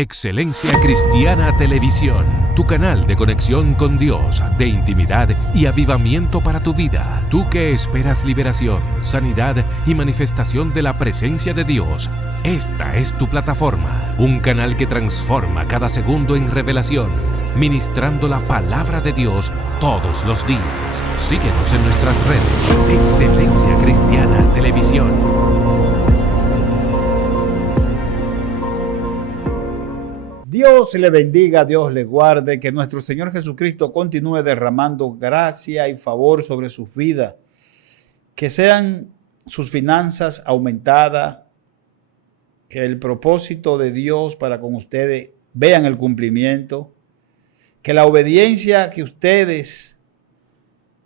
Excelencia Cristiana Televisión, tu canal de conexión con Dios, de intimidad y avivamiento para tu vida. Tú que esperas liberación, sanidad y manifestación de la presencia de Dios, esta es tu plataforma. Un canal que transforma cada segundo en revelación, ministrando la palabra de Dios todos los días. Síguenos en nuestras redes. Excelencia Cristiana Televisión. Dios le bendiga, Dios le guarde, que nuestro Señor Jesucristo continúe derramando gracia y favor sobre sus vidas, que sean sus finanzas aumentadas, que el propósito de Dios para con ustedes vean el cumplimiento, que la obediencia que ustedes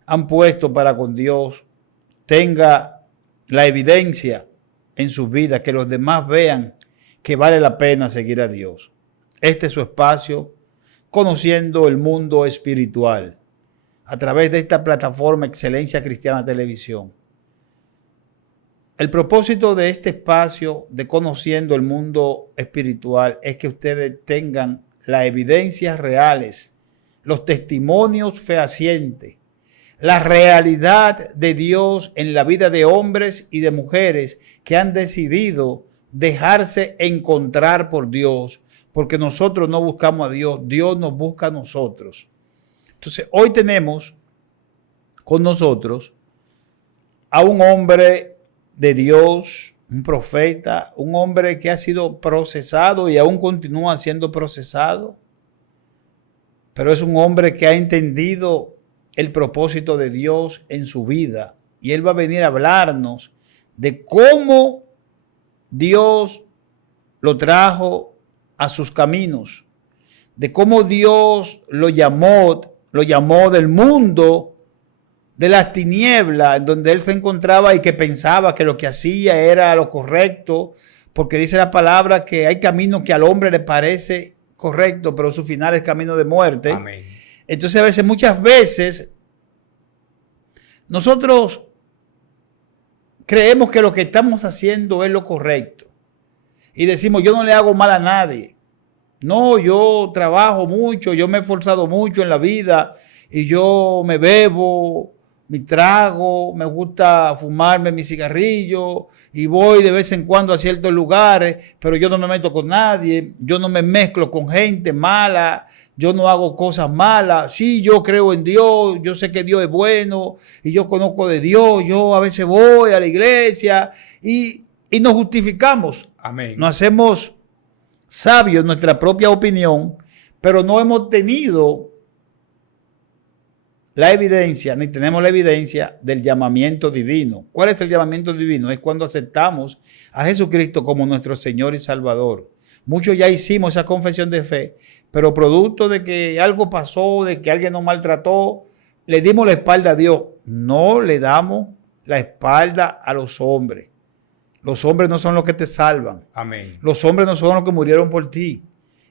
han puesto para con Dios tenga la evidencia en sus vidas, que los demás vean que vale la pena seguir a Dios. Este es su espacio, conociendo el mundo espiritual, a través de esta plataforma Excelencia Cristiana Televisión. El propósito de este espacio de conociendo el mundo espiritual es que ustedes tengan las evidencias reales, los testimonios fehacientes, la realidad de Dios en la vida de hombres y de mujeres que han decidido dejarse encontrar por Dios, porque nosotros no buscamos a Dios, Dios nos busca a nosotros. Entonces, hoy tenemos con nosotros a un hombre de Dios, un profeta, un hombre que ha sido procesado y aún continúa siendo procesado, pero es un hombre que ha entendido el propósito de Dios en su vida, y él va a venir a hablarnos de cómo Dios lo trajo a sus caminos, de cómo Dios lo llamó del mundo de las tinieblas en donde él se encontraba y que pensaba que lo que hacía era lo correcto, porque dice la palabra que hay caminos que al hombre le parece correcto, pero su final es camino de muerte. Amén. Entonces muchas veces nosotros creemos que lo que estamos haciendo es lo correcto. Y decimos, yo no le hago mal a nadie. No, yo trabajo mucho, yo me he esforzado mucho en la vida y yo me bebo mi trago, me gusta fumarme mi cigarrillo y voy de vez en cuando a ciertos lugares, pero yo no me meto con nadie, yo no me mezclo con gente mala, yo no hago cosas malas. Sí, yo creo en Dios, yo sé que Dios es bueno y yo conozco de Dios, yo a veces voy a la iglesia y nos justificamos. Amén. Nos hacemos sabios en nuestra propia opinión, pero no hemos tenido la evidencia, ni tenemos la evidencia del llamamiento divino. ¿Cuál es el llamamiento divino? Es cuando aceptamos a Jesucristo como nuestro Señor y Salvador. Muchos ya hicimos esa confesión de fe, pero producto de que algo pasó, de que alguien nos maltrató, le dimos la espalda a Dios. No le damos la espalda a los hombres. Los hombres no son los que te salvan. Amén. Los hombres no son los que murieron por ti.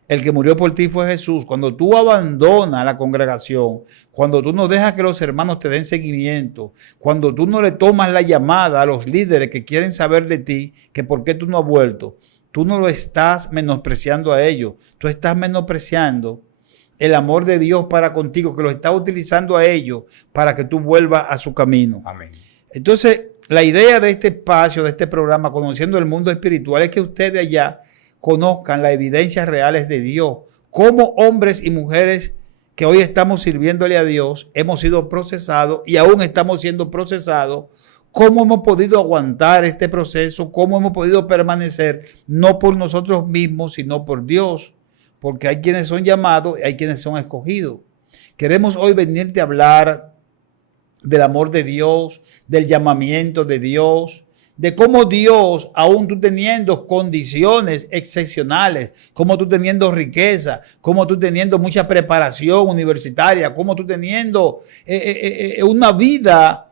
El que murió por ti fue Jesús. Cuando tú abandonas la congregación, cuando tú no dejas que los hermanos te den seguimiento, cuando tú no le tomas la llamada a los líderes que quieren saber de ti, que por qué tú no has vuelto, tú no lo estás menospreciando a ellos. Tú estás menospreciando el amor de Dios para contigo, que lo estás utilizando a ellos para que tú vuelvas a su camino. Amén. Entonces, la idea de este espacio, de este programa, Conociendo el Mundo Espiritual, es que ustedes allá conozcan las evidencias reales de Dios. Cómo hombres y mujeres que hoy estamos sirviéndole a Dios hemos sido procesados y aún estamos siendo procesados. Cómo hemos podido aguantar este proceso, cómo hemos podido permanecer, no por nosotros mismos, sino por Dios. Porque hay quienes son llamados y hay quienes son escogidos. Queremos hoy venirte a hablar del amor de Dios, del llamamiento de Dios, de cómo Dios, aún tú teniendo condiciones excepcionales, como tú teniendo riqueza, como tú teniendo mucha preparación universitaria, como tú teniendo una vida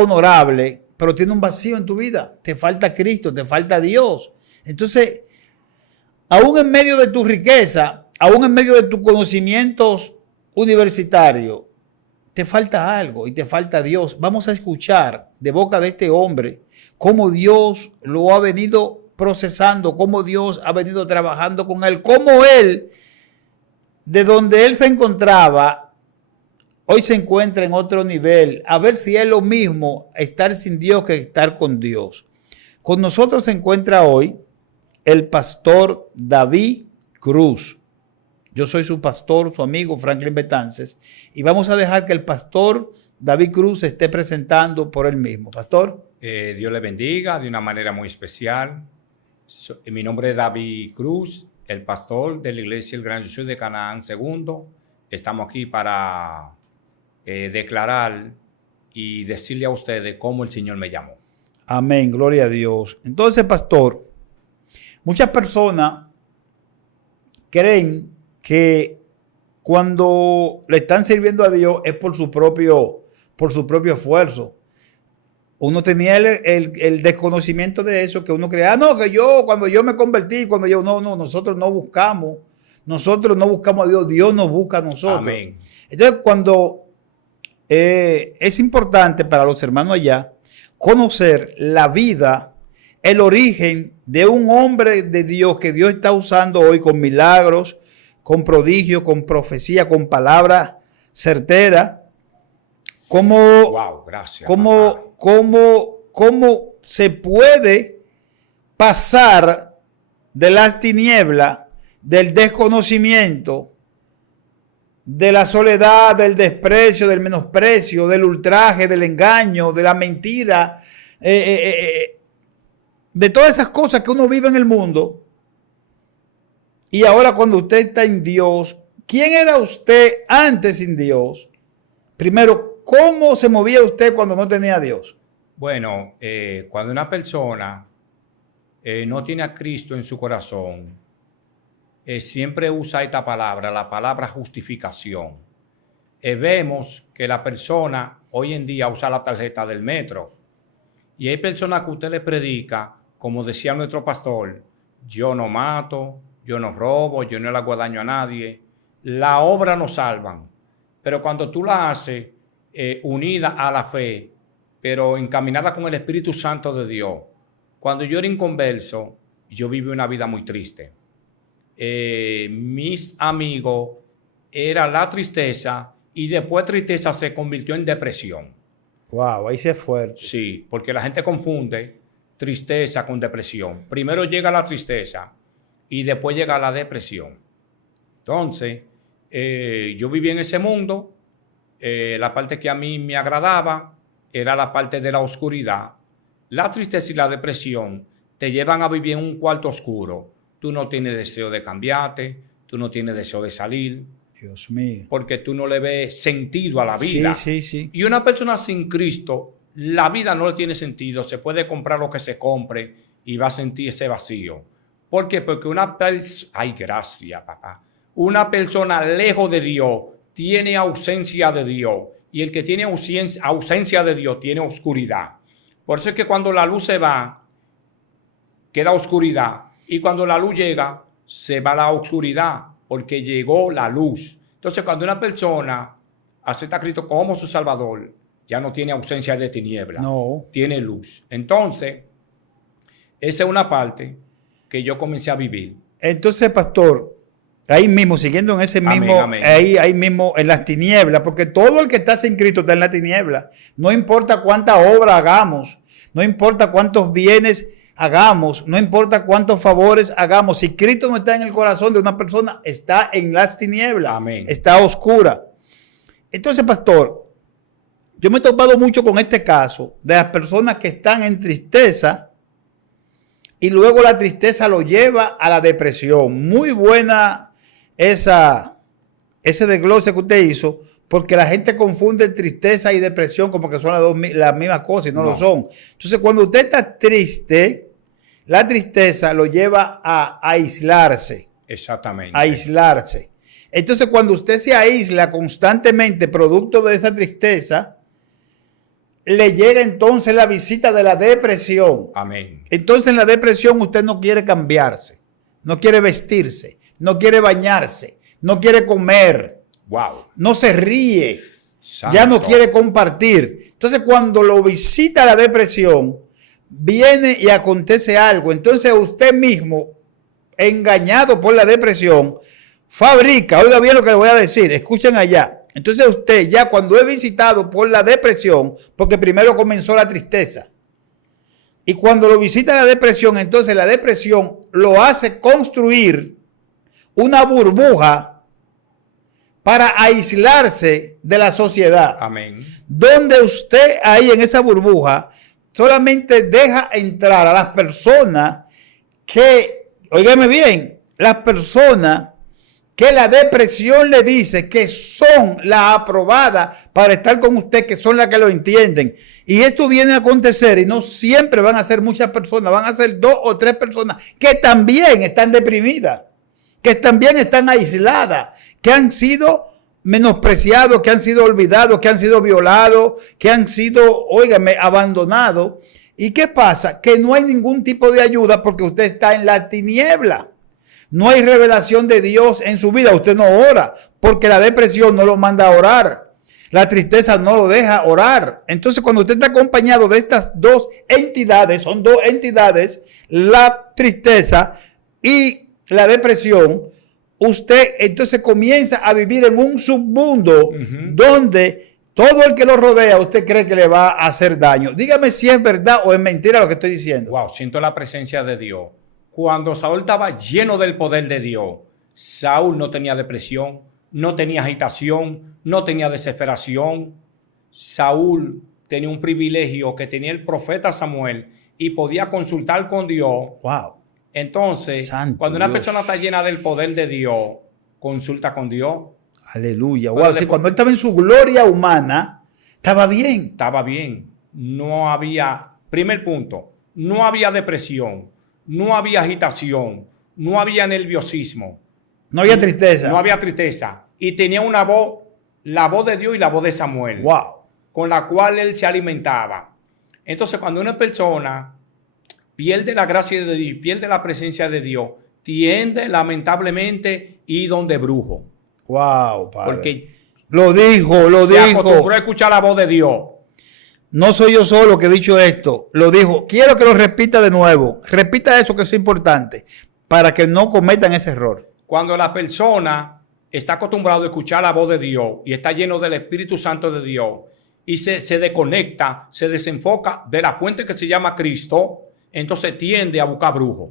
honorable, pero tiene un vacío en tu vida. Te falta Cristo, te falta Dios. Entonces, aún en medio de tu riqueza, aún en medio de tus conocimientos universitarios, te falta algo y te falta Dios. Vamos a escuchar de boca de este hombre cómo Dios lo ha venido procesando cómo Dios ha venido trabajando con él, cómo él, de donde él se encontraba, hoy se encuentra en otro nivel, a ver si es lo mismo estar sin Dios que estar con Dios. Con nosotros se encuentra hoy el pastor David Cruz. Yo soy su pastor, su amigo Franklin Betances, y vamos a dejar que el pastor David Cruz se esté presentando por él mismo. Pastor. Dios le bendiga de una manera muy especial. Mi nombre es David Cruz, el pastor de la iglesia El Gran Yo Soy de Canaán II. Estamos aquí para declarar y decirle a ustedes cómo el Señor me llamó. Amén, gloria a Dios. Entonces, pastor, muchas personas creen que cuando le están sirviendo a Dios es por su propio esfuerzo. Uno tenía el desconocimiento de eso, que uno creía, que cuando yo me convertí, nosotros no buscamos a Dios, Dios nos busca a nosotros. Amén. Entonces, cuando es importante para los hermanos allá conocer la vida, el origen de un hombre de Dios que Dios está usando hoy con milagros, con prodigios, con profecía, con palabras certeras. ¿Cómo se puede pasar de las tinieblas, del desconocimiento, de la soledad, del desprecio, del menosprecio, del ultraje, del engaño, de la mentira, de todas esas cosas que uno vive en el mundo? Y ahora cuando usted está en Dios, ¿quién era usted antes sin Dios? Primero, ¿cómo se movía usted cuando no tenía a Dios? Bueno, cuando una persona no tiene a Cristo en su corazón, siempre usa esta palabra, la palabra justificación. Vemos que la persona hoy en día usa la tarjeta del metro. Y hay personas que usted le predica, como decía nuestro pastor, yo no mato, yo no robo, yo no le hago daño a nadie. La obra nos salvan. Pero cuando tú la haces unida a la fe, pero encaminada con el Espíritu Santo de Dios, cuando yo era inconverso, yo viví una vida muy triste. Mis amigos era la tristeza y después tristeza se convirtió en depresión. Wow, ahí se fue. Sí, porque la gente confunde tristeza con depresión. Primero llega la tristeza y después llega la depresión. Entonces, yo viví en ese mundo. La parte que a mí me agradaba era la parte de la oscuridad. La tristeza y la depresión te llevan a vivir en un cuarto oscuro. Tú no tienes deseo de cambiarte, tú no tienes deseo de salir. Dios mío. Porque tú no le ves sentido a la vida. Sí. Y una persona sin Cristo, la vida no le tiene sentido. Se puede comprar lo que se compre y va a sentir ese vacío. ¿Por qué? Porque una persona... Ay, gracias, papá. Una persona lejos de Dios tiene ausencia de Dios. Y el que tiene ausencia de Dios tiene oscuridad. Por eso es que cuando la luz se va, queda oscuridad. Y cuando la luz llega, se va la oscuridad, porque llegó la luz. Entonces, cuando una persona acepta a Cristo como su Salvador, ya no tiene ausencia de tiniebla. No. Tiene luz. Entonces, esa es una parte que yo comencé a vivir. Entonces, pastor, ahí mismo, siguiendo en ese mismo, amén. Ahí mismo en las tinieblas, porque todo el que está sin Cristo está en la tiniebla. No importa cuánta obra hagamos, no importa cuántos bienes hagamos, no importa cuántos favores hagamos, si Cristo no está en el corazón de una persona, está en las tinieblas. Amén. Está oscura. Entonces, pastor, yo me he topado mucho con este caso de las personas que están en tristeza y luego la tristeza lo lleva a la depresión. Muy buena ese desglose que usted hizo, porque la gente confunde tristeza y depresión como que son las mismas cosas y no lo son. Entonces, cuando usted está triste, la tristeza lo lleva a aislarse. Exactamente. A aislarse. Entonces, cuando usted se aísla constantemente producto de esa tristeza, le llega entonces la visita de la depresión. Amén. Entonces, en la depresión usted no quiere cambiarse, no quiere vestirse, no quiere bañarse, no quiere comer. Wow. No se ríe. Santo. Ya no quiere compartir. Entonces, cuando lo visita la depresión, viene y acontece algo. Entonces usted mismo, engañado por la depresión, fabrica, oiga bien lo que le voy a decir, escuchen allá. Entonces usted ya cuando es visitado por la depresión, porque primero comenzó la tristeza, y cuando lo visita la depresión, entonces la depresión lo hace construir una burbuja para aislarse de la sociedad. Amén. Donde usted ahí en esa burbuja solamente deja entrar a las personas que, óigame bien, las personas que la depresión le dice que son las aprobadas para estar con usted, que son las que lo entienden. Y esto viene a acontecer y no siempre van a ser muchas personas, van a ser 2 o 3 personas que también están deprimidas, que también están aisladas, que han sido menospreciados, que han sido olvidados, que han sido violados, que han sido, óigame, abandonados. ¿Y qué pasa? Que no hay ningún tipo de ayuda porque usted está en la tiniebla. No hay revelación de Dios en su vida. Usted no ora porque la depresión no lo manda a orar. La tristeza no lo deja orar. Entonces, cuando usted está acompañado de estas 2 entidades, son 2 entidades, la tristeza y la depresión, usted entonces comienza a vivir en un submundo donde todo el que lo rodea, usted cree que le va a hacer daño. Dígame si es verdad o es mentira lo que estoy diciendo. Wow, siento la presencia de Dios. Cuando Saúl estaba lleno del poder de Dios, Saúl no tenía depresión, no tenía agitación, no tenía desesperación. Saúl tenía un privilegio que tenía el profeta Samuel y podía consultar con Dios. Wow. Entonces, Santo cuando una Dios. persona está llena del poder de Dios, consulta con Dios. Aleluya. Bueno, Wow. Sí, cuando él estaba en su gloria humana, estaba bien. Estaba bien. No había, primer punto, no había depresión, no había agitación, no había nerviosismo. No había tristeza. No había tristeza. Y tenía una voz, la voz de Dios y la voz de Samuel. Wow. Con la cual él se alimentaba. Entonces, cuando una persona pierde la gracia de Dios, pierde la presencia de Dios, tiende lamentablemente ir donde brujo. Wow, padre. Porque lo dijo. se acostumbró a escuchar la voz de Dios. No soy yo solo que he dicho esto. Lo dijo. Quiero que lo repita de nuevo. Repita eso que es importante para que no cometan ese error. Cuando la persona está acostumbrada a escuchar la voz de Dios y está lleno del Espíritu Santo de Dios y se desconecta, se desenfoca de la fuente que se llama Cristo, entonces tiende a buscar brujos.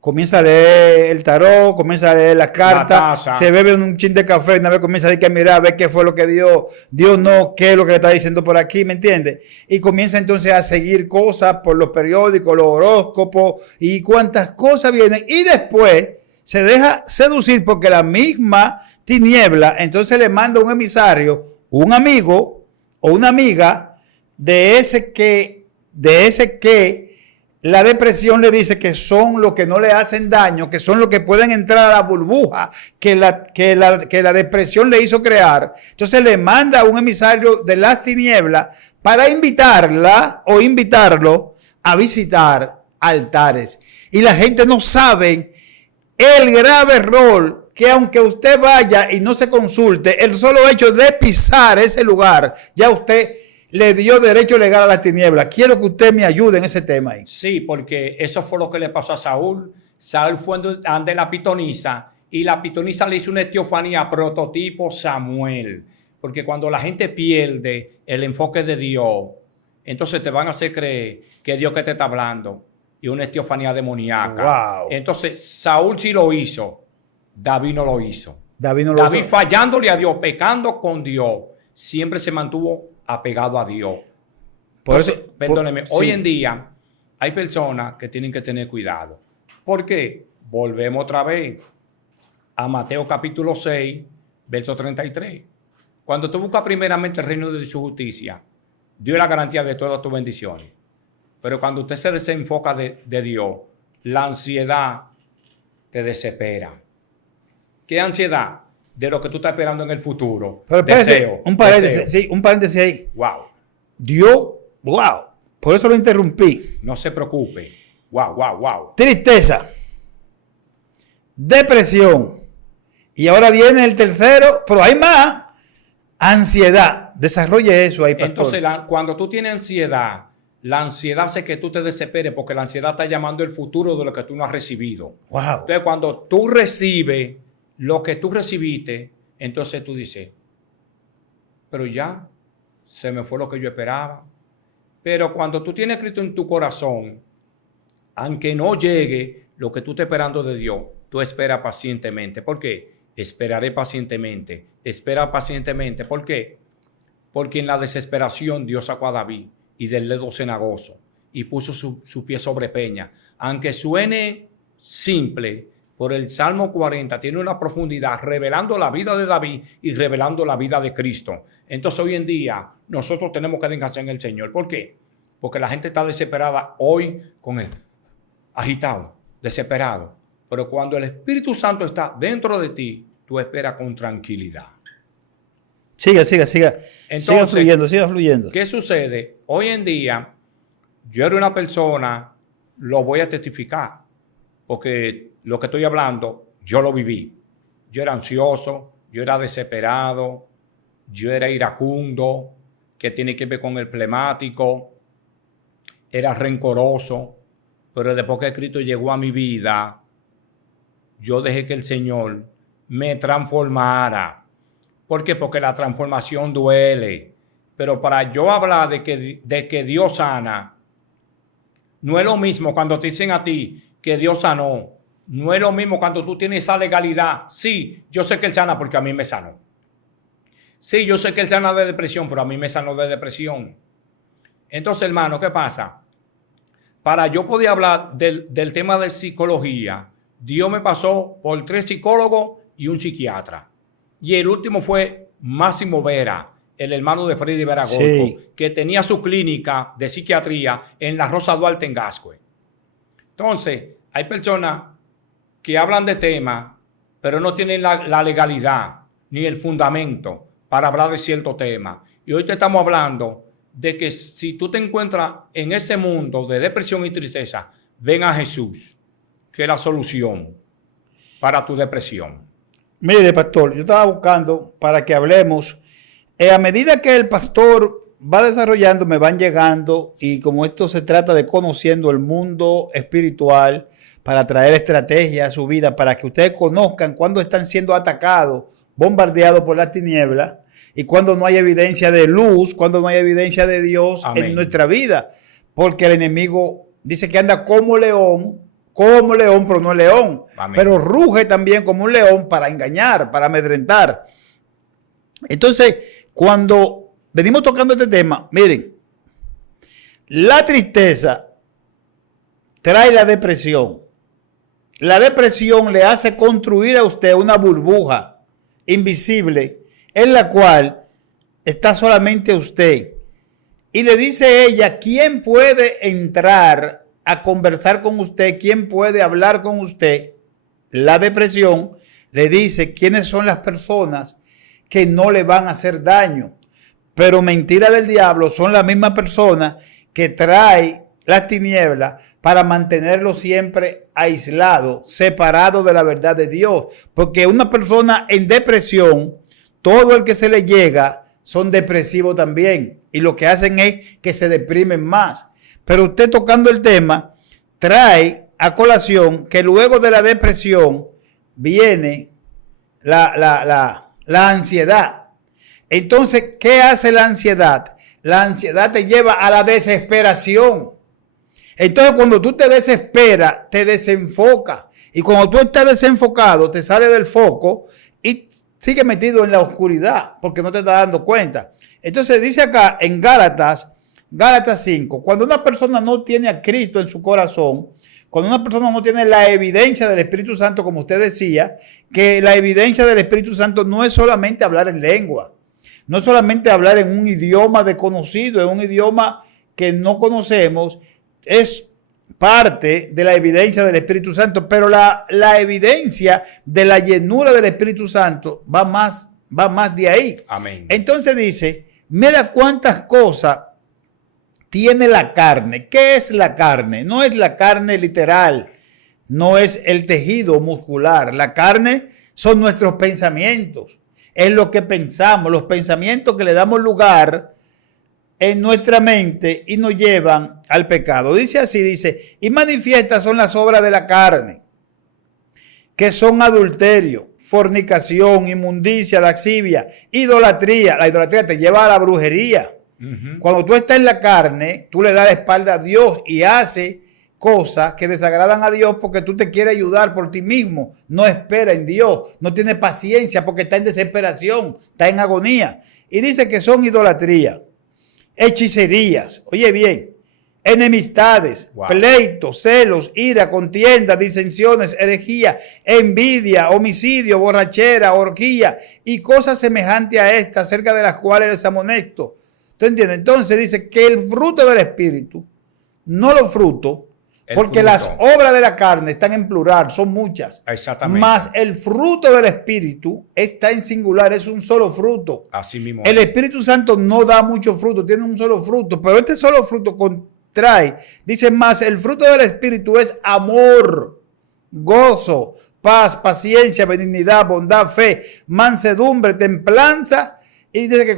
Comienza a leer el tarot, comienza a leer las cartas, La se bebe un chin de café, una vez comienza a mirar a ver qué fue lo que dio, Dios no, qué es lo que le está diciendo por aquí, ¿me entiendes? Y comienza entonces a seguir cosas por los periódicos, los horóscopos y cuántas cosas vienen. Y después se deja seducir porque la misma tiniebla entonces le manda un emisario, un amigo o una amiga de ese que la depresión le dice que son los que no le hacen daño, que son los que pueden entrar a la burbuja que la depresión le hizo crear. Entonces le manda a un emisario de las tinieblas para invitarla o invitarlo a visitar altares. Y la gente no sabe el grave error que aunque usted vaya y no se consulte, el solo hecho de pisar ese lugar, ya usted le dio derecho legal a la tiniebla. Quiero que usted me ayude en ese tema ahí. Sí, porque eso fue lo que le pasó a Saúl. Saúl fue ante la pitonisa y la pitonisa le hizo una teofanía prototipo Samuel. Porque cuando la gente pierde el enfoque de Dios, entonces te van a hacer creer que es Dios que te está hablando y una teofanía demoníaca. Wow. Entonces Saúl sí lo hizo, David no lo hizo. David David fallándole a Dios, pecando con Dios, siempre se mantuvo apegado a Dios. Por Entonces, eso, perdóneme, sí. hoy en día hay personas que tienen que tener cuidado. ¿Por qué? Volvemos otra vez a Mateo capítulo 6, verso 33. Cuando tú buscas primeramente el reino de su justicia, Dios es la garantía de todas tus bendiciones. Pero cuando usted se desenfoca de Dios, la ansiedad te desespera. ¿Qué ansiedad? De lo que tú estás esperando en el futuro. Pero espérate, Deseo, un paréntesis, deseo. sí, un paréntesis ahí. Wow. Dios, wow. Por eso lo interrumpí. No se preocupe. Wow, wow, wow. Tristeza, depresión. Y ahora viene el tercero, pero hay más. Ansiedad. Desarrolle eso ahí, pastor. Entonces, cuando tú tienes ansiedad, la ansiedad hace que tú te desesperes porque la ansiedad está llamando el futuro de lo que tú no has recibido. Wow. Entonces, cuando tú recibes lo que tú recibiste, entonces tú dices, pero ya se me fue lo que yo esperaba. Pero cuando tú tienes Cristo en tu corazón, aunque no llegue lo que tú estás esperando de Dios, tú esperas pacientemente. ¿Por qué? Esperaré pacientemente. Espera pacientemente. ¿Por qué? Porque en la desesperación Dios sacó a David y del ledo cenagoso y puso su pie sobre peña. Aunque suene simple, por el Salmo 40 tiene una profundidad revelando la vida de David y revelando la vida de Cristo. Entonces hoy en día nosotros tenemos que descansar en el Señor. ¿Por qué? Porque la gente está desesperada hoy con él, agitado, desesperado. Pero cuando el Espíritu Santo está dentro de ti, tú esperas con tranquilidad. Siga. Entonces, siga fluyendo. ¿Qué sucede? Hoy en día, yo era una persona, lo voy a testificar, porque lo que estoy hablando, yo lo viví. Yo era ansioso, yo era desesperado, yo era iracundo, que tiene que ver con el plemático, era rencoroso, pero después que Cristo llegó a mi vida, yo dejé que el Señor me transformara. ¿Por qué? Porque la transformación duele. Pero para yo hablar de que Dios sana, no es lo mismo cuando te dicen a ti que Dios sanó. No es lo mismo cuando tú tienes esa legalidad. Sí, yo sé que Él sana porque a mí me sanó. Sí, yo sé que Él sana de depresión, pero a mí me sanó de depresión. Entonces, hermano, ¿qué pasa? Para yo poder hablar del tema de psicología, Dios me pasó por 3 psicólogos y un psiquiatra. Y el último fue Máximo Vera, el hermano de Freddy Vera Golfo, sí, que tenía su clínica de psiquiatría en la Rosa Duarte en Gascue. Entonces, hay personas que hablan de temas, pero no tienen la legalidad ni el fundamento para hablar de cierto tema. Y hoy te estamos hablando de que si tú te encuentras en ese mundo de depresión y tristeza, ven a Jesús, que es la solución para tu depresión. Mire, pastor, yo estaba buscando para que hablemos. A medida que el pastor va desarrollando, me van llegando, y como esto se trata de conociendo el mundo espiritual para traer estrategias a su vida, para que ustedes conozcan cuándo están siendo atacados, bombardeados por las tinieblas, y cuando no hay evidencia de luz, cuando no hay evidencia de Dios en nuestra vida. Porque el enemigo dice que anda como león, pero no es león. Amén. Pero ruge también como un león para engañar, para amedrentar. Entonces, cuando venimos tocando este tema, miren, la tristeza trae la depresión. La depresión le hace construir a usted una burbuja invisible en la cual está solamente usted. Y le dice ella, ¿quién puede entrar a conversar con usted? ¿Quién puede hablar con usted? La depresión le dice quiénes son las personas que no le van a hacer daño. Pero mentira del diablo, son las mismas personas que trae las tinieblas para mantenerlo siempre aislado, separado de la verdad de Dios. Porque una persona en depresión, todo el que se le llega son depresivos también. Y lo que hacen es que se deprimen más. Pero usted, tocando el tema, trae a colación que luego de la depresión viene la ansiedad. Entonces, ¿qué hace la ansiedad? La ansiedad te lleva a la desesperación. Entonces, cuando tú te desesperas, te desenfoca. Y cuando tú estás desenfocado, te sale del foco y sigue metido en la oscuridad porque no te estás dando cuenta. Entonces, dice acá en Gálatas 5, cuando una persona no tiene a Cristo en su corazón, cuando una persona no tiene la evidencia del Espíritu Santo, como usted decía, que la evidencia del Espíritu Santo no es solamente hablar en lengua, no es solamente hablar en un idioma desconocido, en un idioma que no conocemos, es parte de la evidencia del Espíritu Santo, pero la evidencia de la llenura del Espíritu Santo va más de ahí. Amén. Entonces dice, mira cuántas cosas tiene la carne. ¿Qué es la carne? No es la carne literal, no es el tejido muscular. La carne son nuestros pensamientos, es lo que pensamos, los pensamientos que le damos lugar en nuestra mente y nos llevan al pecado. Dice así, dice, y manifiestas son las obras de la carne, que son adulterio, fornicación, inmundicia, lascivia, idolatría. La idolatría te lleva a la brujería. Cuando tú estás en la carne, tú le das la espalda a Dios y haces cosas que desagradan a Dios porque tú te quieres ayudar por ti mismo. No espera en Dios, no tiene paciencia porque está en desesperación, está en agonía. Y dice que son idolatría, hechicerías, oye bien, enemistades, pleitos, celos, ira, contienda, disensiones, herejía, envidia, homicidio, borrachera, orgía y cosas semejantes a estas, acerca de las cuales les amonesto. ¿Tú entiendes? Entonces dice que el fruto del Espíritu, no los frutos, porque las obras de la carne están en plural, son muchas. Exactamente. Más el fruto del Espíritu está en singular, es un solo fruto. Así mismo. El Espíritu Santo no da mucho fruto, tiene un solo fruto, pero este solo fruto contrae. Dice más, el fruto del Espíritu es amor, gozo, paz, paciencia, benignidad, bondad, fe, mansedumbre, templanza. Y dice que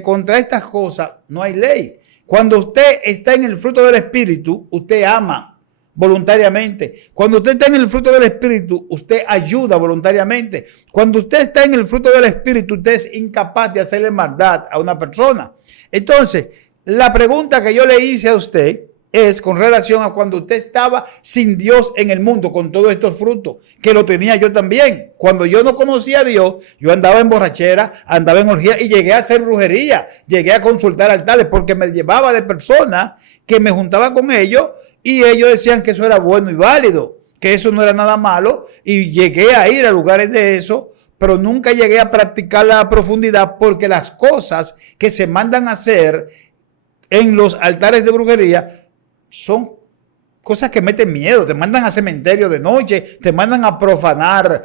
contra estas cosas no hay ley. Cuando usted está en el fruto del Espíritu, usted ama voluntariamente. Cuando usted está en el fruto del Espíritu, usted ayuda voluntariamente. Cuando usted está en el fruto del Espíritu, usted es incapaz de hacerle maldad a una persona. Entonces, la pregunta que yo le hice a usted es con relación a cuando usted estaba sin Dios en el mundo, con todos estos frutos, que lo tenía yo también. Cuando yo no conocía a Dios, yo andaba en borrachera, andaba en orgía y llegué a hacer brujería, llegué a consultar altares porque me llevaba de personas que me juntaba con ellos y ellos decían que eso era bueno y válido, que eso no era nada malo y llegué a ir a lugares de eso, pero nunca llegué a practicarla a profundidad porque las cosas que se mandan a hacer en los altares de brujería son cosas que meten miedo, te mandan a cementerios de noche, te mandan a profanar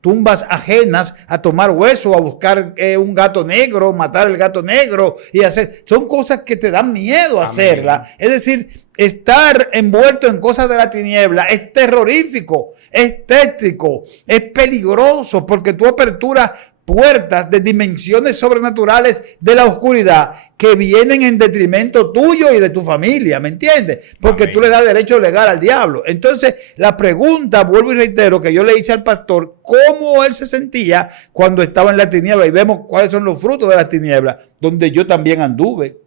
tumbas ajenas, a tomar hueso, a buscar un gato negro, matar el gato negro y hacer, son cosas que te dan miedo hacerlas. Es decir, estar envuelto en cosas de la tiniebla es terrorífico, es tétrico, es peligroso porque tú aperturas puertas de dimensiones sobrenaturales de la oscuridad que vienen en detrimento tuyo y de tu familia, ¿me entiendes? Porque tú le das derecho legal al diablo. Entonces, la pregunta, vuelvo y reitero, que yo le hice al pastor, ¿cómo él se sentía cuando estaba en la tiniebla? Y vemos cuáles son los frutos de la tiniebla, donde yo también anduve,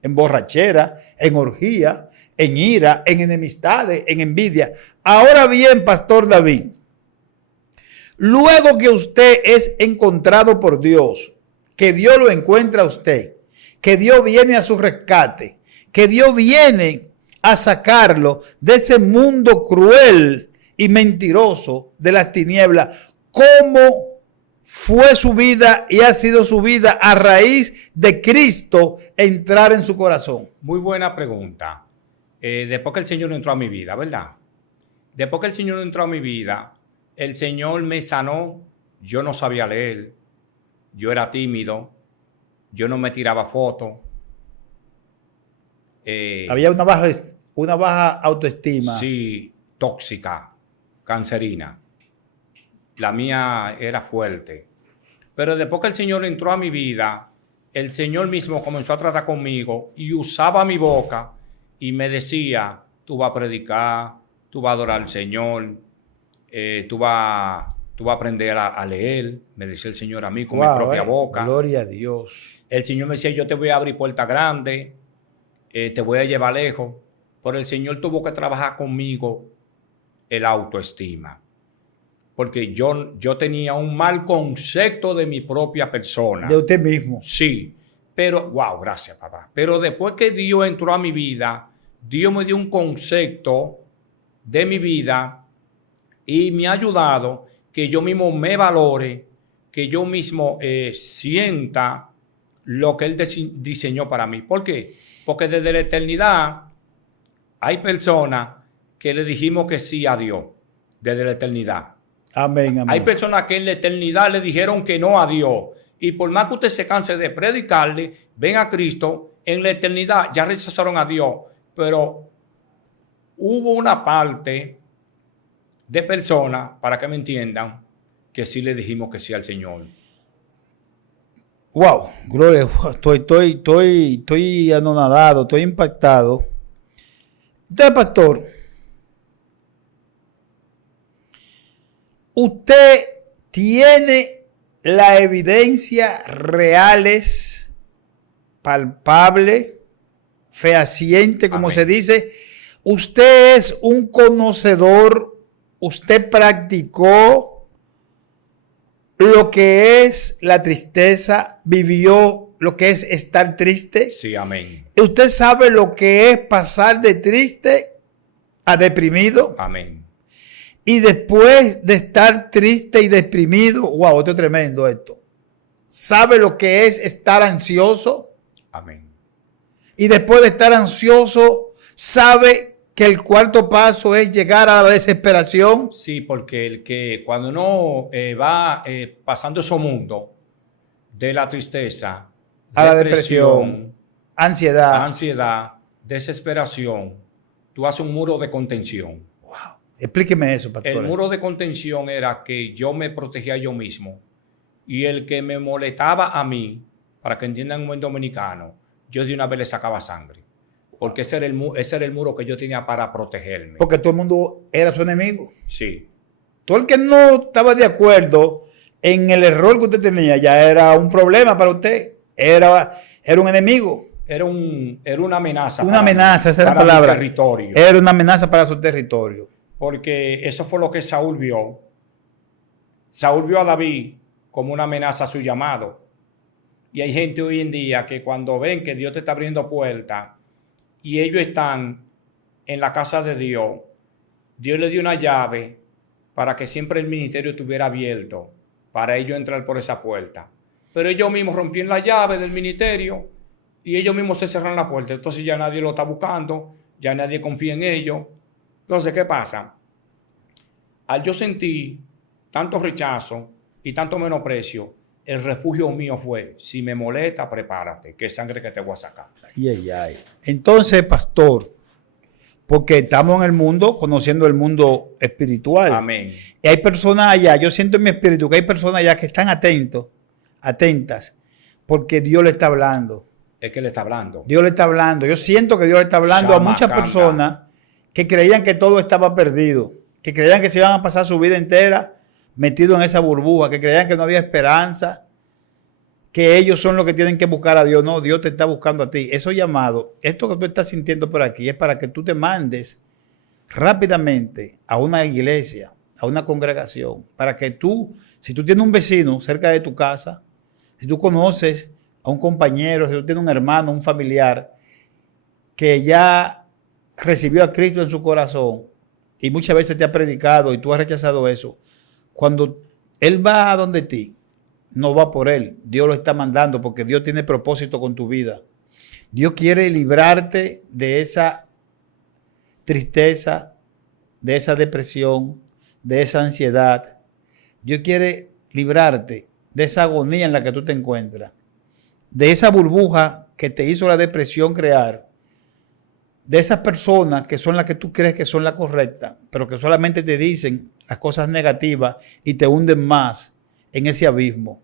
en borrachera, en orgía, en ira, en enemistades, en envidia. Ahora bien, Pastor David, luego que usted es encontrado por Dios, que Dios lo encuentra a usted, que Dios viene a su rescate, que Dios viene a sacarlo de ese mundo cruel y mentiroso de las tinieblas, ¿cómo fue su vida y ha sido su vida a raíz de Cristo entrar en su corazón? Muy buena pregunta. Después que el Señor entró a mi vida, ¿verdad? Después que el Señor entró a mi vida, el Señor me sanó. Yo no sabía leer, yo era tímido, yo no me tiraba fotos. Había una baja autoestima. Sí, tóxica, cancerina. La mía era fuerte. Pero después que el Señor entró a mi vida, el Señor mismo comenzó a tratar conmigo y usaba mi boca y me decía, tú vas a predicar, tú vas a adorar al Señor, tú vas a aprender a leer, me decía el Señor a mí con mi propia boca. Gloria a Dios. El Señor me decía, yo te voy a abrir puertas grandes, te voy a llevar lejos, pero el Señor tuvo que trabajar conmigo el autoestima, porque yo tenía un mal concepto de mi propia persona. De usted mismo. Sí, pero, wow, gracias papá. Pero después que Dios entró a mi vida, Dios me dio un concepto de mi vida y me ha ayudado que yo mismo me valore, que yo mismo sienta lo que Él diseñó para mí. ¿Por qué? Porque desde la eternidad hay personas que le dijimos que sí a Dios, desde la eternidad. Amén, amén. Hay personas que en la eternidad le dijeron que no a Dios. Y por más que usted se canse de predicarle, ven a Cristo, en la eternidad ya rechazaron a Dios. Pero hubo una parte de personas, para que me entiendan, que sí le dijimos que sí al Señor. Wow, Gloria, estoy anonadado, estoy impactado. Entonces, pastor, usted tiene la evidencia reales, palpable, fehaciente, como Amén. se dice. Usted es un conocedor, usted practicó lo que es la tristeza, vivió lo que es estar triste. Sí, amén. Usted sabe lo que es pasar de triste a deprimido. Amén. Y después de estar triste y deprimido, wow, esto es tremendo esto. Sabe lo que es estar ansioso. Amén. Y después de estar ansioso, sabe que el cuarto paso es llegar a la desesperación. Sí, porque el que cuando uno va pasando ese mundo de la tristeza, A la depresión, ansiedad. ansiedad, desesperación, tú haces un muro de contención. Wow. Explíqueme eso, pastor. El muro de contención era que yo me protegía yo mismo y el que me molestaba a mí, para que entiendan un buen dominicano, yo de una vez le sacaba sangre. Porque ese era el muro que yo tenía para protegerme. Porque todo el mundo era su enemigo. Sí. Todo el que no estaba de acuerdo en el error que usted tenía ya era un problema para usted. Era un enemigo. Era una amenaza. Una amenaza, esa es la para palabra. mi territorio. Era una amenaza para su territorio. Porque eso fue lo que Saúl vio. Saúl vio a David como una amenaza a su llamado. Y hay gente hoy en día que cuando ven que Dios te está abriendo puertas y ellos están en la casa de Dios, Dios les dio una llave para que siempre el ministerio estuviera abierto para ellos entrar por esa puerta. Pero ellos mismos rompieron la llave del ministerio y ellos mismos se cerran la puerta. Entonces ya nadie lo está buscando, ya nadie confía en ellos. Entonces, ¿qué pasa? Al yo sentir tanto rechazo y tanto menosprecio, el refugio mío fue, si me molesta, prepárate, que es sangre que te voy a sacar. Ay. Entonces, pastor, porque estamos en el mundo, conociendo el mundo espiritual. Amén. Y hay personas allá, yo siento en mi espíritu que hay personas allá que están atentas, porque Dios le está hablando. Es que le está hablando. Dios le está hablando. Yo siento que Dios le está hablando a muchas personas que creían que todo estaba perdido, que creían que se iban a pasar su vida entera metidos en esa burbuja, que creían que no había esperanza, que ellos son los que tienen que buscar a Dios. No, Dios te está buscando a ti. Eso llamado, esto que tú estás sintiendo por aquí es para que tú te mandes rápidamente a una iglesia, a una congregación, para que tú, si tú tienes un vecino cerca de tu casa, si tú conoces a un compañero, si tú tienes un hermano, un familiar que ya recibió a Cristo en su corazón y muchas veces te ha predicado y tú has rechazado eso, cuando Él va a donde ti, no va por Él. Dios lo está mandando porque Dios tiene propósito con tu vida. Dios quiere librarte de esa tristeza, de esa depresión, de esa ansiedad. Dios quiere librarte de esa agonía en la que tú te encuentras, de esa burbuja que te hizo la depresión crear, de esas personas que son las que tú crees que son las correctas, pero que solamente te dicen las cosas negativas y te hunden más en ese abismo.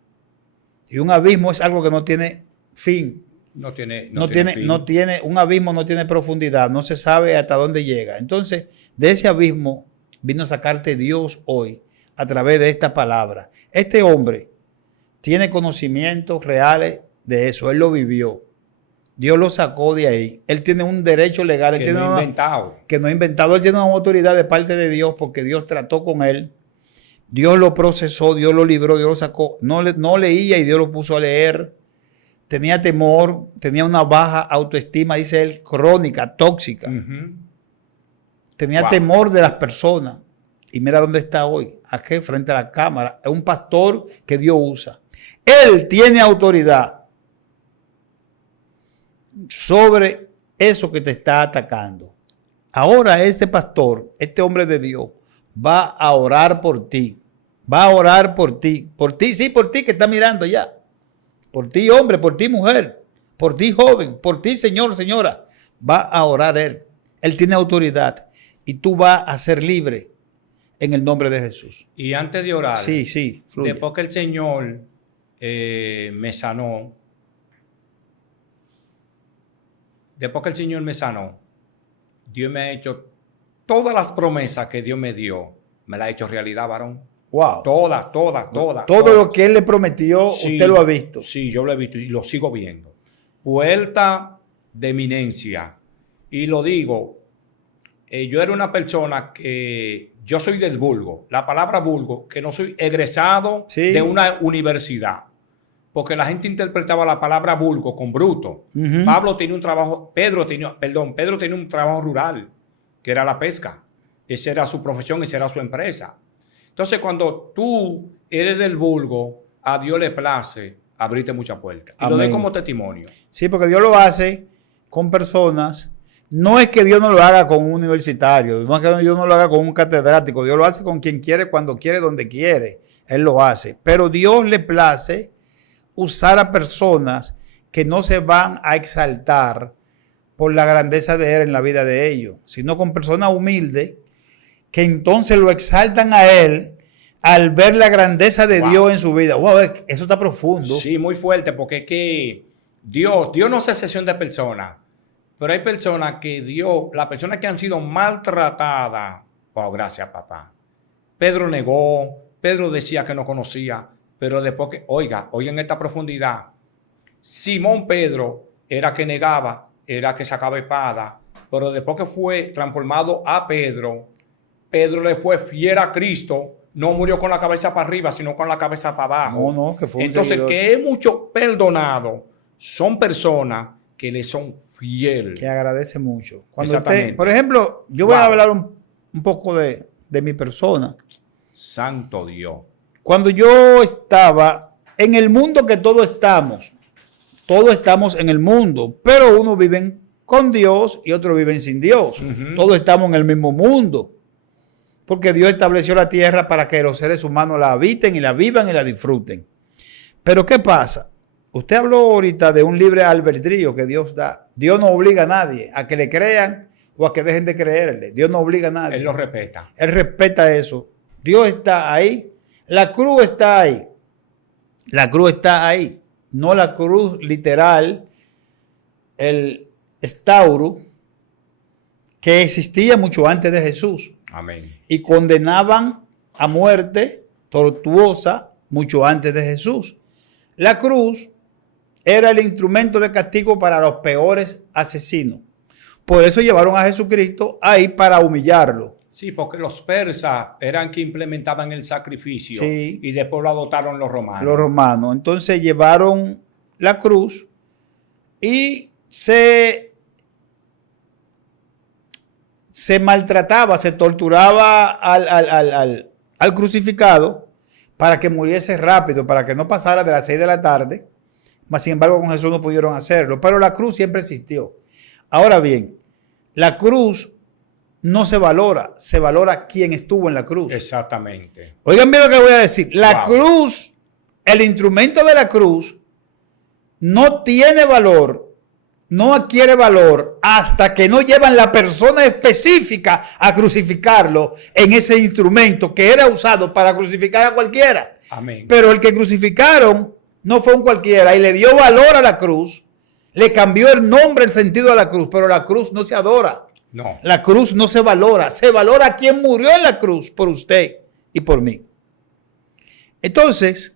Y un abismo es algo que no tiene fin. No tiene Un abismo no tiene profundidad, no se sabe hasta dónde llega. Entonces, de ese abismo vino a sacarte Dios hoy a través de esta palabra. Este hombre tiene conocimientos reales de eso, él lo vivió. Dios lo sacó de ahí. Él tiene un derecho legal. que no ha inventado. Que no ha inventado. Él tiene una autoridad de parte de Dios porque Dios trató con él. Dios lo procesó, Dios lo libró, Dios lo sacó. No leía y Dios lo puso a leer. Tenía temor, tenía una baja autoestima, dice él, crónica, tóxica. Tenía temor de las personas. Y mira dónde está hoy, aquí frente a la cámara. Es un pastor que Dios usa. Él tiene autoridad sobre eso que te está atacando. Ahora este pastor, este hombre de Dios, va a orar por ti. Va a orar por ti. Por ti, sí, por ti que está mirando ya. Por ti, hombre, por ti, mujer. Por ti, joven. Por ti, señor, señora. Va a orar él. Él tiene autoridad. Y tú vas a ser libre en el nombre de Jesús. Y antes de orar, sí, fluye. después que el Señor me sanó. Después que el Señor me sanó, Dios me ha hecho todas las promesas que Dios me dio, me las ha hecho realidad, varón. Wow. Todas. Todo lo que Él le prometió, Sí, usted lo ha visto. Sí, yo lo he visto y lo sigo viendo. Vuelta de eminencia. Y lo digo, yo era una persona que yo soy del vulgo. La palabra vulgo, que no soy egresado Sí. de una universidad. Porque la gente interpretaba la palabra vulgo con bruto. Ujú. Pedro tenía un trabajo rural, que era la pesca. Esa era su profesión, esa era su empresa. Entonces, cuando tú eres del vulgo, a Dios le place abrirte muchas puertas. Y lo doy Amén. como testimonio. Sí, porque Dios lo hace con personas. No es que Dios no lo haga con un universitario, no es que Dios no lo haga con un catedrático. Dios lo hace con quien quiere, cuando quiere, donde quiere. Él lo hace. Pero Dios le place usar a personas que no se van a exaltar por la grandeza de Él en la vida de ellos, sino con personas humildes que entonces lo exaltan a Él al ver la grandeza de Wow. Dios en su vida. Wow, eso está profundo. Sí, muy fuerte, porque es que Dios no hace excepción de personas, pero hay personas que las personas que han sido maltratadas, wow, gracias, papá. Pedro negó, Pedro decía que no conocía, pero después que, oigan esta profundidad, Simón Pedro era que negaba, era que sacaba espada, pero después que fue transformado a Pedro, Pedro le fue fiel a Cristo, no murió con la cabeza para arriba, sino con la cabeza para abajo. No, que fue un Entonces, seguidor. que es mucho perdonado, son personas que le son fieles. Que agradece mucho. Cuando Exactamente. usted, por ejemplo, yo voy a Wow. hablar un poco de mi persona. Santo Dios. Cuando yo estaba en el mundo que todos estamos en el mundo, pero unos viven con Dios y otros viven sin Dios. Todos estamos en el mismo mundo, porque Dios estableció la tierra para que los seres humanos la habiten y la vivan y la disfruten. Pero ¿qué pasa? Usted habló ahorita de un libre albedrío que Dios da. Dios no obliga a nadie a que le crean o a que dejen de creerle. Dios no obliga a nadie. Él lo respeta. Él respeta eso. Dios está ahí. La cruz está ahí. La cruz está ahí. No la cruz literal, el estauro, que existía mucho antes de Jesús. Amén. Y condenaban a muerte tortuosa mucho antes de Jesús. La cruz era el instrumento de castigo para los peores asesinos. Por eso llevaron a Jesucristo ahí para humillarlo. Sí, porque los persas eran que implementaban el sacrificio, Sí. y después lo adoptaron los romanos. Los romanos. Entonces llevaron la cruz y se maltrataba, se torturaba al crucificado para que muriese rápido, para que no pasara de las 6 de la tarde. Mas, sin embargo, con Jesús no pudieron hacerlo. Pero la cruz siempre existió. Ahora bien, la cruz no se valora quien estuvo en la cruz. Exactamente. Oigan bien lo que voy a decir. La Wow. cruz, el instrumento de la cruz, no tiene valor, no adquiere valor hasta que no llevan la persona específica a crucificarlo en ese instrumento que era usado para crucificar a cualquiera. Amén. Pero el que crucificaron no fue un cualquiera y le dio valor a la cruz, le cambió el nombre, el sentido a la cruz, pero la cruz no se adora. No. La cruz no se valora a quien murió en la cruz por usted y por mí. Entonces,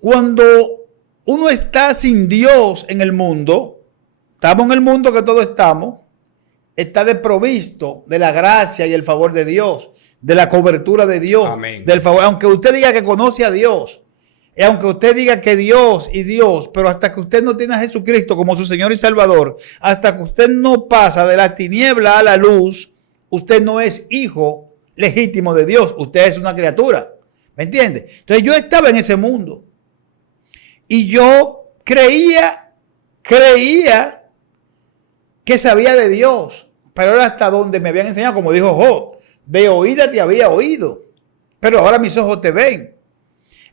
cuando uno está sin Dios en el mundo, estamos en el mundo que todos estamos, está desprovisto de la gracia y el favor de Dios, de la cobertura de Dios, Amén. del favor. Aunque usted diga que conoce a Dios, y aunque usted diga que Dios y Dios, pero hasta que usted no tiene a Jesucristo como su Señor y Salvador, hasta que usted no pasa de la tiniebla a la luz, usted no es hijo legítimo de Dios, usted es una criatura. ¿Me entiende? Entonces yo estaba en ese mundo y yo creía que sabía de Dios, pero era hasta donde me habían enseñado, como dijo Job, de oída te había oído, pero ahora mis ojos te ven.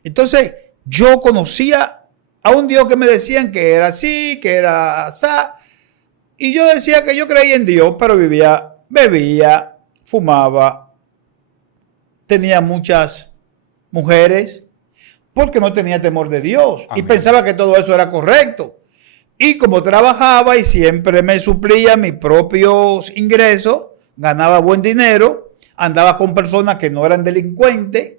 Entonces, yo conocía a un Dios que me decían que era así, que era así, y yo decía que yo creía en Dios, pero bebía, fumaba, tenía muchas mujeres, porque no tenía temor de Dios. Amén. Y pensaba que todo eso era correcto. Y como trabajaba y siempre me suplía mis propios ingresos, ganaba buen dinero, andaba con personas que no eran delincuentes,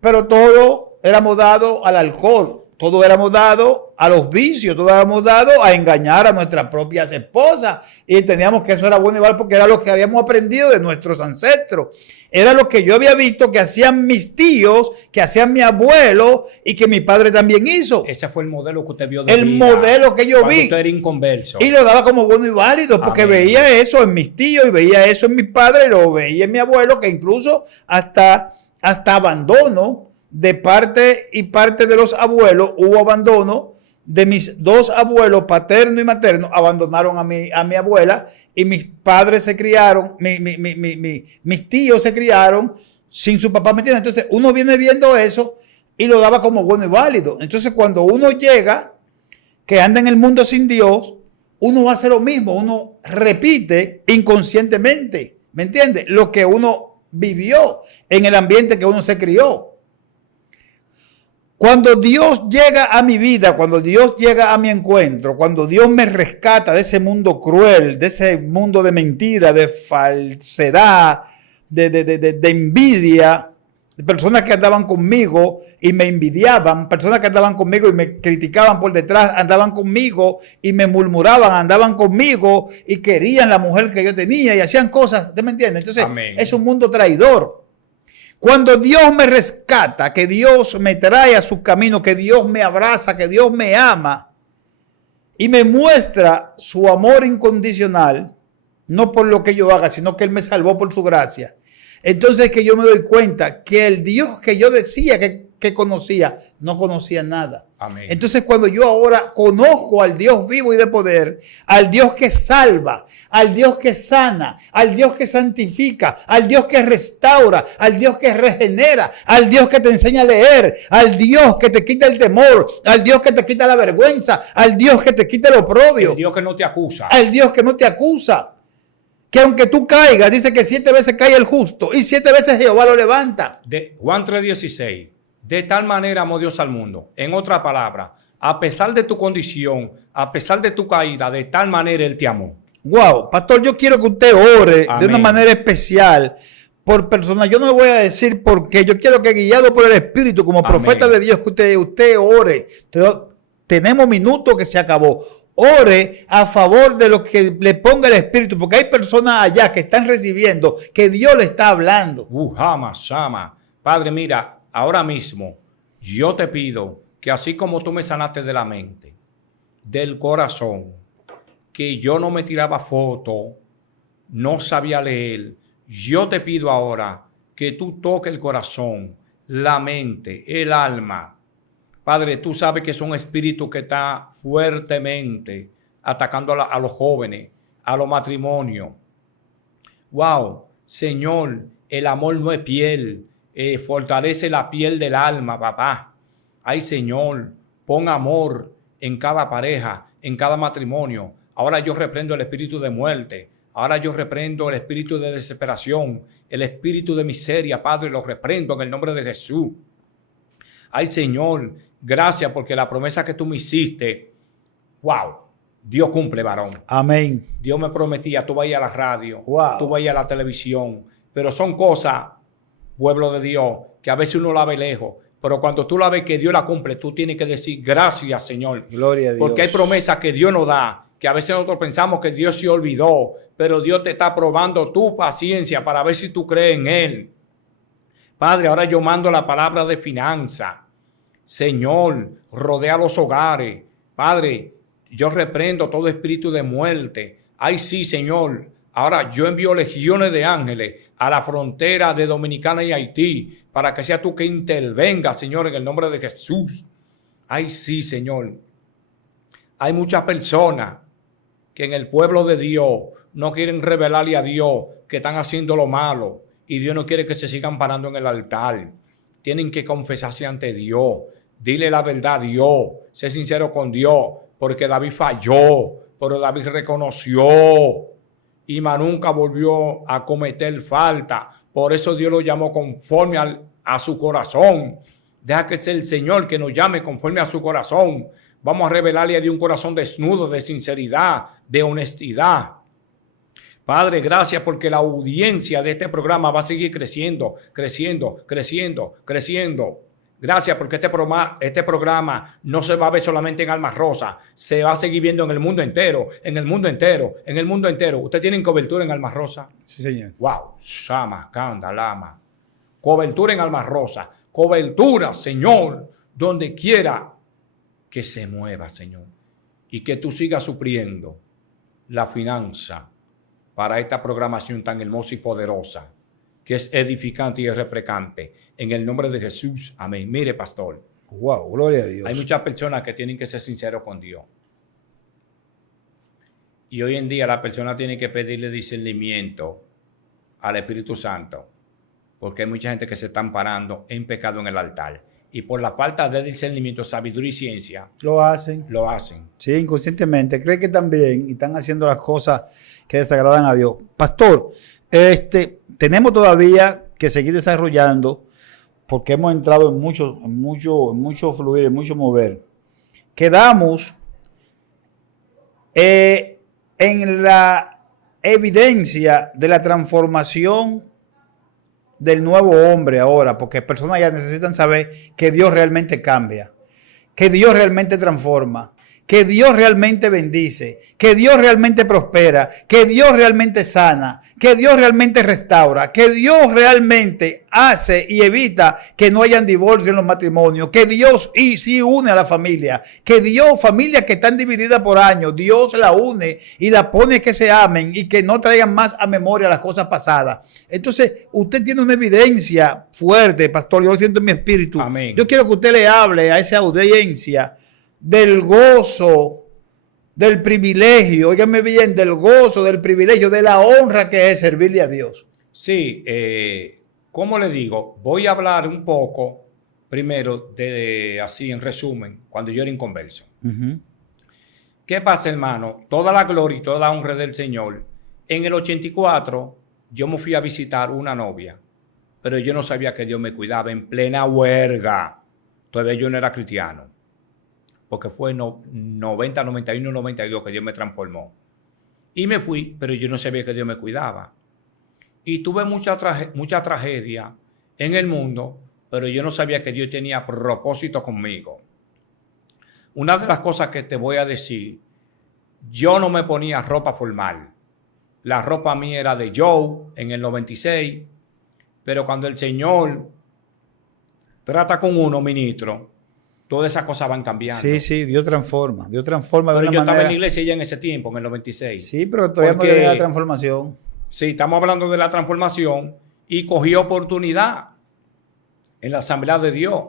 pero todo éramos dados al alcohol. Todos éramos dados a los vicios, todos éramos dados a engañar a nuestras propias esposas. Y teníamos que eso era bueno y mal porque era lo que habíamos aprendido de nuestros ancestros. Era lo que yo había visto que hacían mis tíos, que hacían mi abuelo y que mi padre también hizo. Ese fue el modelo que usted vio de El vida modelo que yo cuando vi. usted era inconverso. Y lo daba como bueno y válido porque Amén. veía eso en mis tíos y veía eso en mi padre y lo veía en mi abuelo, que incluso hasta abandono de parte y parte de los abuelos, hubo abandono de mis dos abuelos, paterno y materno, abandonaron a mi abuela y mis padres se criaron, mis tíos se criaron sin su papá, ¿me entiendes? Entonces uno viene viendo eso y lo daba como bueno y válido. Entonces cuando uno llega, que anda en el mundo sin Dios, uno va a hacer lo mismo, uno repite inconscientemente, ¿me entiendes? Lo que uno vivió en el ambiente que uno se crió. Cuando Dios llega a mi vida, cuando Dios llega a mi encuentro, cuando Dios me rescata de ese mundo cruel, de ese mundo de mentira, de falsedad, de envidia, de personas que andaban conmigo y me envidiaban, personas que andaban conmigo y me criticaban por detrás, andaban conmigo y me murmuraban, andaban conmigo y querían la mujer que yo tenía y hacían cosas, ¿usted me entiende? Entonces, Amén. es un mundo traidor. Cuando Dios me rescata, que Dios me trae a su camino, que Dios me abraza, que Dios me ama y me muestra su amor incondicional, no por lo que yo haga, sino que Él me salvó por su gracia. Entonces que yo me doy cuenta que el Dios que yo decía que conocía, no conocía nada. Amén. Entonces cuando yo ahora conozco al Dios vivo y de poder, al Dios que salva, al Dios que sana, al Dios que santifica, al Dios que restaura, al Dios que regenera, al Dios que te enseña a leer, al Dios que te quita el temor, al Dios que te quita la vergüenza, al Dios que te quita el oprobio, El Dios que no te acusa. al Dios que no te acusa. Que aunque tú caigas, dice que 7 veces cae el justo y 7 veces Jehová lo levanta. De Juan 3:16. De tal manera amó Dios al mundo. En otra palabra, a pesar de tu condición, a pesar de tu caída, de tal manera Él te amó. Wow, pastor, yo quiero que usted ore Amén. de una manera especial por personas. Yo no le voy a decir por qué. Yo quiero que guiado por el Espíritu, como Amén. profeta de Dios, que usted ore. Tenemos minutos que se acabó. Ore a favor de lo que le ponga el Espíritu, porque hay personas allá que están recibiendo que Dios le está hablando. Shama. Padre, mira, ahora mismo yo te pido que así como tú me sanaste de la mente, del corazón, que yo no me tiraba foto, no sabía leer, yo te pido ahora que tú toques el corazón, la mente, el alma. Padre, tú sabes que es un espíritu que está fuertemente atacando a los jóvenes, a los matrimonios. Wow, Señor, el amor no es piel, fortalece la piel del alma, papá. Ay, Señor, pon amor en cada pareja, en cada matrimonio. Ahora yo reprendo el espíritu de muerte. Ahora yo reprendo el espíritu de desesperación, el espíritu de miseria, Padre, lo reprendo en el nombre de Jesús. Ay, Señor, gracias porque la promesa que tú me hiciste, wow, Dios cumple, varón. Amén. Dios me prometía, tú vayas a la radio, Wow. tú vayas a la televisión, pero son cosas, pueblo de Dios, que a veces uno la ve lejos, pero cuando tú la ves que Dios la cumple, tú tienes que decir gracias, Señor. Gloria a Dios. Porque hay promesas que Dios nos da, que a veces nosotros pensamos que Dios se olvidó, pero Dios te está probando tu paciencia para ver si tú crees en Él. Padre, ahora yo mando la palabra de finanza. Señor, rodea los hogares. Padre, yo reprendo todo espíritu de muerte. Ay, sí, Señor. Ahora yo envío legiones de ángeles a la frontera de Dominicana y Haití para que sea tú que intervenga, Señor, en el nombre de Jesús. Ay, sí, Señor. Hay muchas personas que en el pueblo de Dios no quieren revelarle a Dios que están haciendo lo malo y Dios no quiere que se sigan parando en el altar. Tienen que confesarse ante Dios. Dile la verdad a Dios. Sé sincero con Dios. Porque David falló. Pero David reconoció. Y más nunca volvió a cometer falta. Por eso Dios lo llamó conforme a su corazón. Deja que sea el Señor que nos llame conforme a su corazón. Vamos a revelarle a Dios un corazón desnudo, de sinceridad, de honestidad. Padre, gracias porque la audiencia de este programa va a seguir creciendo, creciendo, creciendo, creciendo. Gracias porque este programa no se va a ver solamente en Almas Rosas, se va a seguir viendo en el mundo entero, en el mundo entero, en el mundo entero. ¿Usted tiene cobertura en Almas Rosas? Sí, señor. Wow, Shama, Kanda, Lama. Cobertura en Almas Rosas, cobertura, Señor, donde quiera que se mueva, Señor. Y que tú sigas supliendo la finanza para esta programación tan hermosa y poderosa, que es edificante y es refrescante. En el nombre de Jesús, amén. Mire, pastor. Wow, gloria a Dios. Hay muchas personas que tienen que ser sinceros con Dios. Y hoy en día la persona tiene que pedirle discernimiento al Espíritu Santo, porque hay mucha gente que se están parando en pecado en el altar. Y por la falta de discernimiento, sabiduría y ciencia, Lo hacen. lo hacen. Sí, inconscientemente. Creen que también y están haciendo las cosas que desagradan a Dios. Pastor, tenemos todavía que seguir desarrollando porque hemos entrado en mucho fluir, en mucho mover. Quedamos en la evidencia de la transformación del nuevo hombre ahora, porque personas ya necesitan saber que Dios realmente cambia, que Dios realmente transforma, que Dios realmente bendice, que Dios realmente prospera, que Dios realmente sana, que Dios realmente restaura, que Dios realmente hace y evita que no hayan divorcio en los matrimonios, que Dios sí une a la familia, que Dios, familias que están divididas por años, Dios la une y la pone que se amen y que no traigan más a memoria las cosas pasadas. Entonces, usted tiene una evidencia fuerte, pastor, yo lo siento en mi espíritu. Amén. Yo quiero que usted le hable a esa audiencia del gozo, del privilegio, óigame bien, del gozo, del privilegio, de la honra que es servirle a Dios. Sí, ¿cómo le digo? Voy a hablar un poco primero así en resumen, cuando yo era inconverso. ¿Qué pasa, hermano? Toda la gloria y toda la honra del Señor. En el 84 yo me fui a visitar una novia, pero yo no sabía que Dios me cuidaba en plena huelga. Todavía yo no era cristiano, porque fue 90, 91, 92 que Dios me transformó. Y me fui, pero yo no sabía que Dios me cuidaba. Y tuve mucha tragedia en el mundo, pero yo no sabía que Dios tenía propósito conmigo. Una de las cosas que te voy a decir, yo no me ponía ropa formal. La ropa mía era de Joe en el 96, pero cuando el Señor trata con uno, ministro, todas esas cosas van cambiando. Sí, Dios transforma de pero una yo manera. estaba en la iglesia ya en ese tiempo, en el 96. Sí, pero todavía no llega la transformación. Sí, estamos hablando de la transformación y cogí oportunidad en la Asamblea de Dios.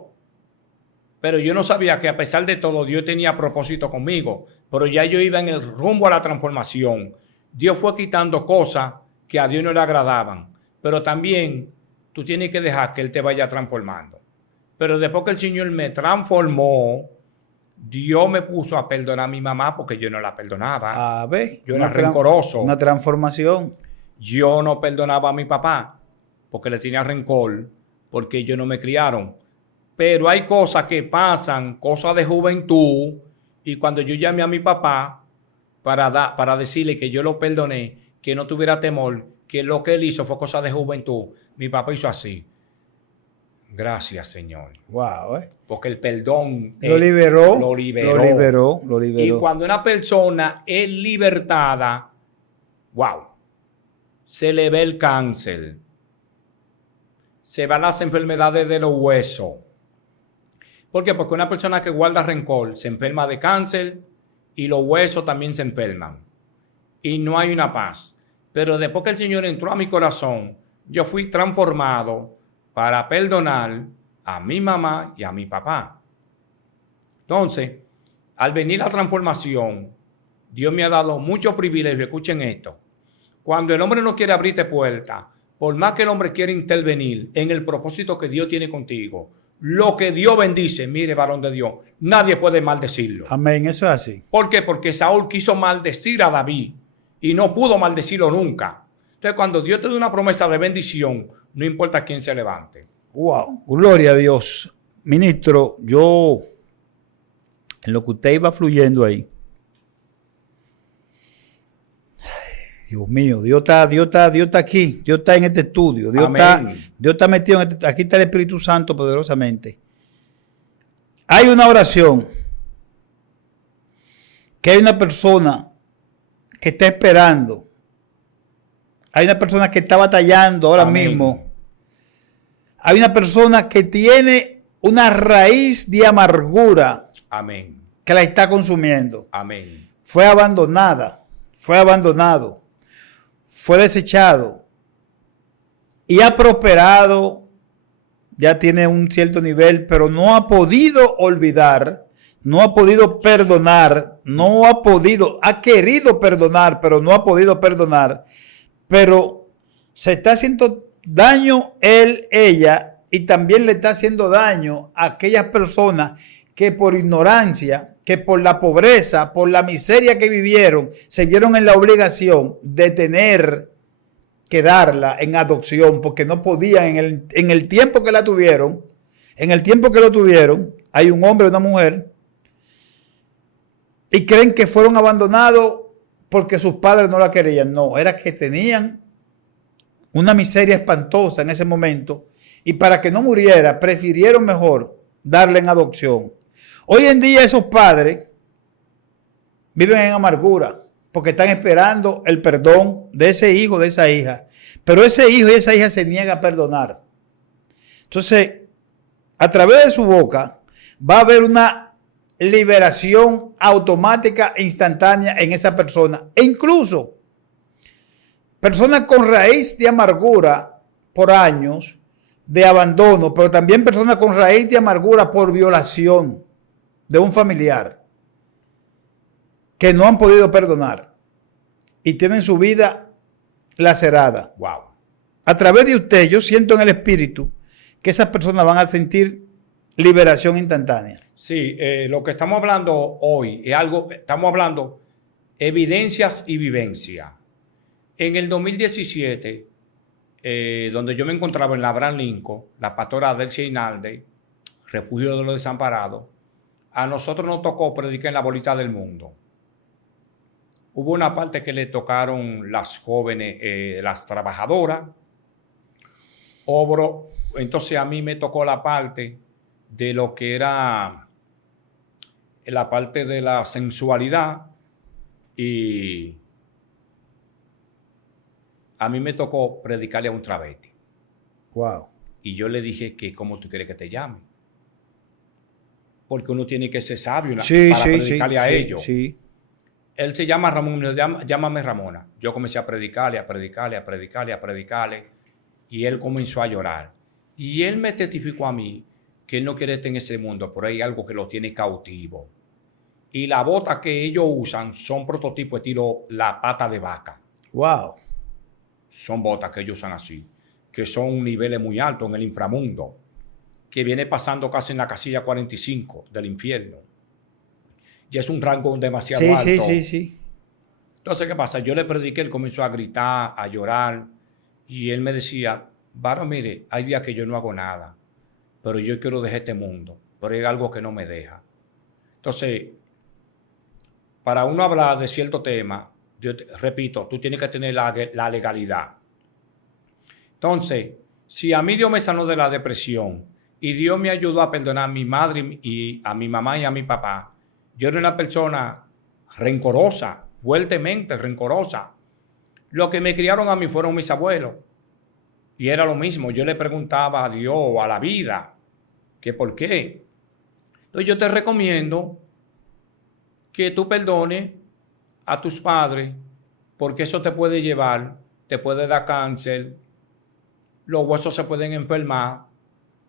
Pero yo no sabía que a pesar de todo Dios tenía propósito conmigo, pero ya yo iba en el rumbo a la transformación. Dios fue quitando cosas que a Dios no le agradaban, pero también tú tienes que dejar que Él te vaya transformando. Pero después que el Señor me transformó, Dios me puso a perdonar a mi mamá porque yo no la perdonaba. A ver, yo era rencoroso. Una transformación. Yo no perdonaba a mi papá porque le tenía rencor, porque ellos no me criaron. Pero hay cosas que pasan, cosas de juventud, y cuando yo llamé a mi papá para decirle que yo lo perdoné, que no tuviera temor, que lo que él hizo fue cosa de juventud, mi papá hizo así. Gracias, Señor. Wow, Porque el perdón lo liberó. Y cuando una persona es libertada, wow, se le ve el cáncer, se van las enfermedades de los huesos. ¿Por qué? Porque una persona que guarda rencor se enferma de cáncer y los huesos también se enferman. Y no hay una paz. Pero después que el Señor entró a mi corazón, yo fui transformado para perdonar a mi mamá y a mi papá. Entonces, al venir la transformación, Dios me ha dado muchos privilegios. Escuchen esto. Cuando el hombre no quiere abrirte puerta, por más que el hombre quiera intervenir en el propósito que Dios tiene contigo, lo que Dios bendice, mire, varón de Dios, nadie puede maldecirlo. Amén, eso es así. ¿Por qué? Porque Saúl quiso maldecir a David y no pudo maldecirlo nunca. Entonces, cuando Dios te da una promesa de bendición, no importa quién se levante. Wow, gloria a Dios. Ministro, yo, en lo que usted iba fluyendo ahí, Dios mío, Dios está aquí, Dios está en este estudio, Dios está metido en este, aquí está el Espíritu Santo poderosamente. Hay una oración que hay una persona que está esperando, hay una persona que está batallando ahora mismo, hay una persona que tiene una raíz de amargura que la está consumiendo. Fue abandonada, fue abandonado, fue desechado y ha prosperado, ya tiene un cierto nivel, pero no ha podido olvidar, no ha podido perdonar, ha querido perdonar, pero no ha podido perdonar, pero se está haciendo daño ella, y también le está haciendo daño a aquellas personas que por ignorancia, que por la pobreza, por la miseria que vivieron, se vieron en la obligación de tener que darla en adopción porque no podían en el tiempo que la tuvieron, en el tiempo que lo tuvieron, hay un hombre y una mujer y creen que fueron abandonados porque sus padres no la querían. No, era que tenían una miseria espantosa en ese momento y para que no muriera prefirieron mejor darle en adopción. Hoy en día esos padres viven en amargura porque están esperando el perdón de ese hijo, de esa hija. Pero ese hijo y esa hija se niega a perdonar. Entonces, a través de su boca va a haber una liberación automática e instantánea en esa persona. E incluso personas con raíz de amargura por años, de abandono, pero también personas con raíz de amargura por violación de un familiar que no han podido perdonar y tienen su vida lacerada. Wow. A través de usted, yo siento en el espíritu que esas personas van a sentir liberación instantánea. Sí, lo que estamos hablando hoy es algo, estamos hablando evidencias y vivencia. En el 2017, donde yo me encontraba en la Abraham Lincoln, la pastora Adelcia Hinalde, refugio de los desamparados, a nosotros nos tocó predicar en la bolita del mundo. Hubo una parte que le tocaron las jóvenes, las trabajadoras. Entonces a mí me tocó la parte de lo que era la parte de la sensualidad y a mí me tocó predicarle a un travesti. Wow. Y yo le dije que ¿cómo tú quieres que te llame? Porque uno tiene que ser sabio para predicarle a ellos. Sí. Él se llama Ramón, llámame Ramona. Yo comencé a predicarle, y él comenzó a llorar. Y él me testificó a mí que él no quiere estar en ese mundo, pero hay algo que lo tiene cautivo. Y las botas que ellos usan son prototipos estilo la pata de vaca. Wow. Son botas que ellos usan así, que son niveles muy altos en el inframundo, que viene pasando casi en la casilla 45 del infierno. Y es un rango demasiado alto. Sí. Entonces, ¿qué pasa? Yo le prediqué, él comenzó a gritar, a llorar, y él me decía, varón, mire, hay días que yo no hago nada, pero yo quiero dejar este mundo, pero hay algo que no me deja. Entonces, para uno hablar de cierto tema, yo repito, tú tienes que tener la legalidad. Entonces, si a mí Dios me sanó de la depresión y Dios me ayudó a perdonar a mi madre y a mi mamá y a mi papá, yo era una persona rencorosa, fuertemente rencorosa. Lo que me criaron a mí fueron mis abuelos. Y era lo mismo. Yo le preguntaba a Dios, a la vida, que por qué. Entonces yo te recomiendo que tú perdones a tus padres, porque eso te puede llevar, te puede dar cáncer, los huesos se pueden enfermar,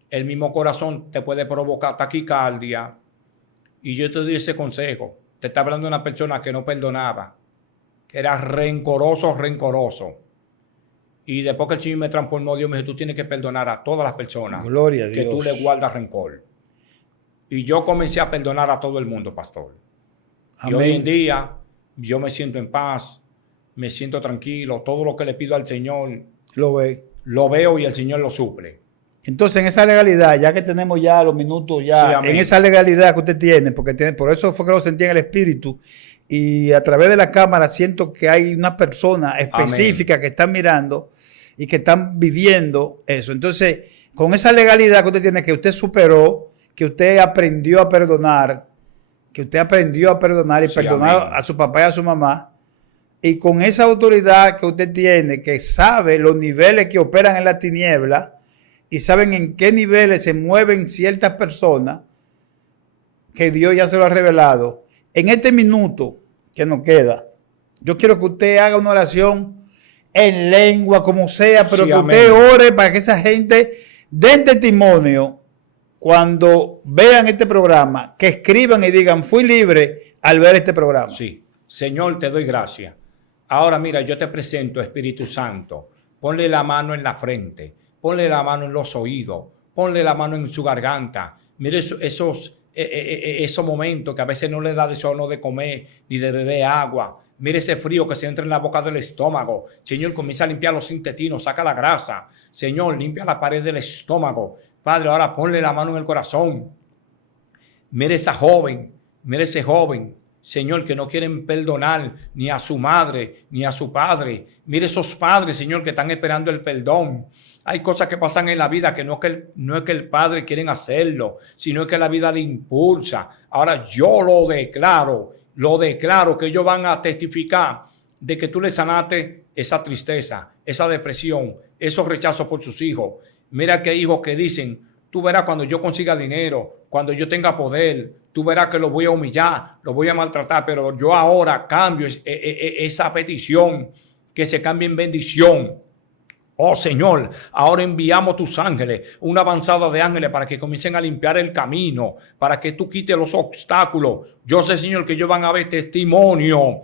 el mismo corazón te puede provocar taquicardia. Y yo te doy ese consejo. Te está hablando de una persona que no perdonaba, que era rencoroso. Y después que el Señor me transformó, Dios me dijo, tú tienes que perdonar a todas las personas. Gloria a Dios. Que tú le guardas rencor. Y yo comencé a perdonar a todo el mundo, pastor. Amén. Y hoy en día yo me siento en paz, me siento tranquilo. Todo lo que le pido al Señor, lo veo y el Señor lo suple. Entonces, en esa legalidad, ya que tenemos ya los minutos, ya Sí, en esa legalidad que usted tiene, por eso fue que lo sentí en el espíritu, y a través de la cámara siento que hay una persona específica que está mirando y que están viviendo eso. Entonces, con esa legalidad que usted tiene, que usted superó, que usted aprendió a perdonar, y perdonar a su papá y a su mamá, y con esa autoridad que usted tiene, que sabe los niveles que operan en la tiniebla y saben en qué niveles se mueven ciertas personas, que Dios ya se lo ha revelado. En este minuto que nos queda, yo quiero que usted haga una oración en lengua, como sea, pero sí, que usted ore para que esa gente den testimonio cuando vean este programa, que escriban y digan, fui libre al ver este programa. Sí. Señor, te doy gracias. Ahora mira, yo te presento, Espíritu Santo. Ponle la mano en la frente, ponle la mano en los oídos, ponle la mano en su garganta. Mire esos momentos que a veces no le da deseo de comer ni de beber agua. Mire ese frío que se entra en la boca del estómago. Señor, comienza a limpiar los intestinos, saca la grasa. Señor, limpia la pared del estómago. Padre, ahora ponle la mano en el corazón. Mire esa joven, mire ese joven, Señor, que no quieren perdonar ni a su madre ni a su padre. Mire esos padres, Señor, que están esperando el perdón. Hay cosas que pasan en la vida que no es que el padre quieren hacerlo, sino que la vida le impulsa. Ahora yo lo declaro que ellos van a testificar de que tú le sanaste esa tristeza, esa depresión, esos rechazos por sus hijos. Mira que hay hijos que dicen, tú verás cuando yo consiga dinero, cuando yo tenga poder, tú verás que lo voy a humillar, lo voy a maltratar, pero yo ahora cambio esa petición, que se cambie en bendición. Oh Señor, ahora enviamos tus ángeles, una avanzada de ángeles para que comiencen a limpiar el camino, para que tú quites los obstáculos. Yo sé, Señor, que ellos van a ver testimonio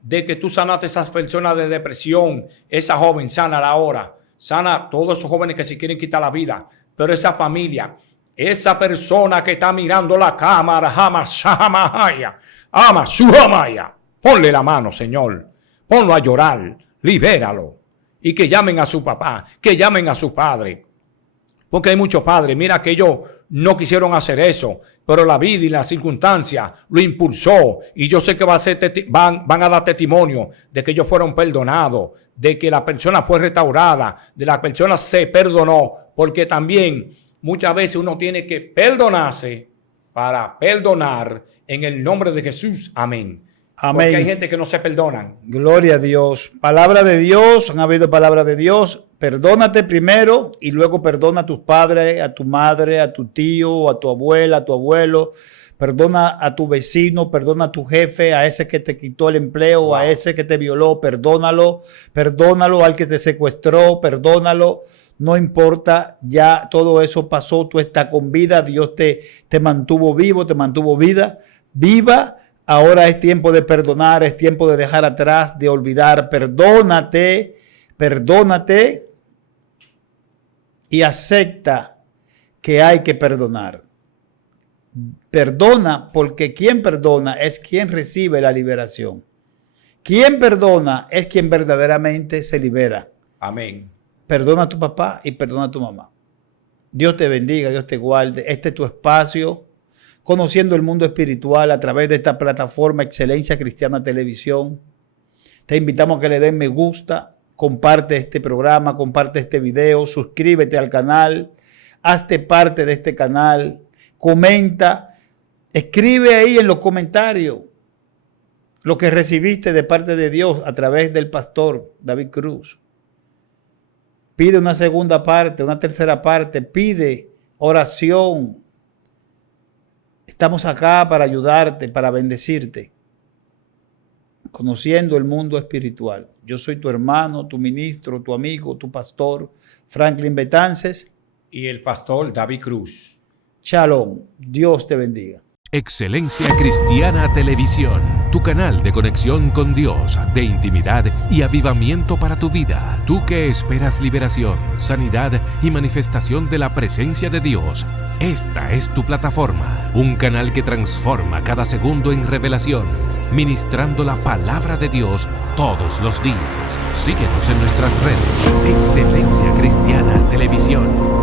de que tú sanaste a esas personas de depresión. Esa joven, sánala ahora. Sana a todos esos jóvenes que se quieren quitar la vida. Pero esa familia, esa persona que está mirando la cámara, ponle la mano, Señor. Ponlo a llorar, libéralo. Y que llamen a su papá, que llamen a su padre. Porque hay muchos padres, mira que ellos no quisieron hacer eso, pero la vida y las circunstancias lo impulsó. Y yo sé que van a dar testimonio de que ellos fueron perdonados, de que la persona fue restaurada, de la persona se perdonó. Porque también muchas veces uno tiene que perdonarse para perdonar en el nombre de Jesús. Amén. Amén. Porque hay gente que no se perdonan. Gloria a Dios. Palabra de Dios, han habido palabra de Dios. Perdónate primero y luego perdona a tus padres, a tu madre, a tu tío, a tu abuela, a tu abuelo. Perdona a tu vecino, perdona a tu jefe, a ese que te quitó el empleo, wow, a ese que te violó, perdónalo. Perdónalo al que te secuestró, perdónalo. No importa, ya todo eso pasó, tú estás con vida, Dios te mantuvo vivo, te mantuvo viva. Ahora es tiempo de perdonar, es tiempo de dejar atrás, de olvidar. Perdónate y acepta que hay que perdonar. Perdona, porque quien perdona es quien recibe la liberación. Quien perdona es quien verdaderamente se libera. Amén. Perdona a tu papá y perdona a tu mamá. Dios te bendiga, Dios te guarde. Este es tu espacio, conociendo el mundo espiritual a través de esta plataforma Excelencia Cristiana Televisión. Te invitamos a que le den me gusta, comparte este programa, comparte este video, suscríbete al canal, hazte parte de este canal, comenta, escribe ahí en los comentarios lo que recibiste de parte de Dios a través del pastor David Cruz. Pide una segunda parte, una tercera parte, pide oración. Estamos acá para ayudarte, para bendecirte, conociendo el mundo espiritual. Yo soy tu hermano, tu ministro, tu amigo, tu pastor, Franklin Betances. Y el pastor David Cruz. Shalom. Dios te bendiga. Excelencia Cristiana Televisión, tu canal de conexión con Dios, de intimidad y avivamiento para tu vida. Tú que esperas liberación, sanidad y manifestación de la presencia de Dios. Esta es tu plataforma, un canal que transforma cada segundo en revelación, ministrando la palabra de Dios todos los días. Síguenos en nuestras redes. Excelencia Cristiana Televisión.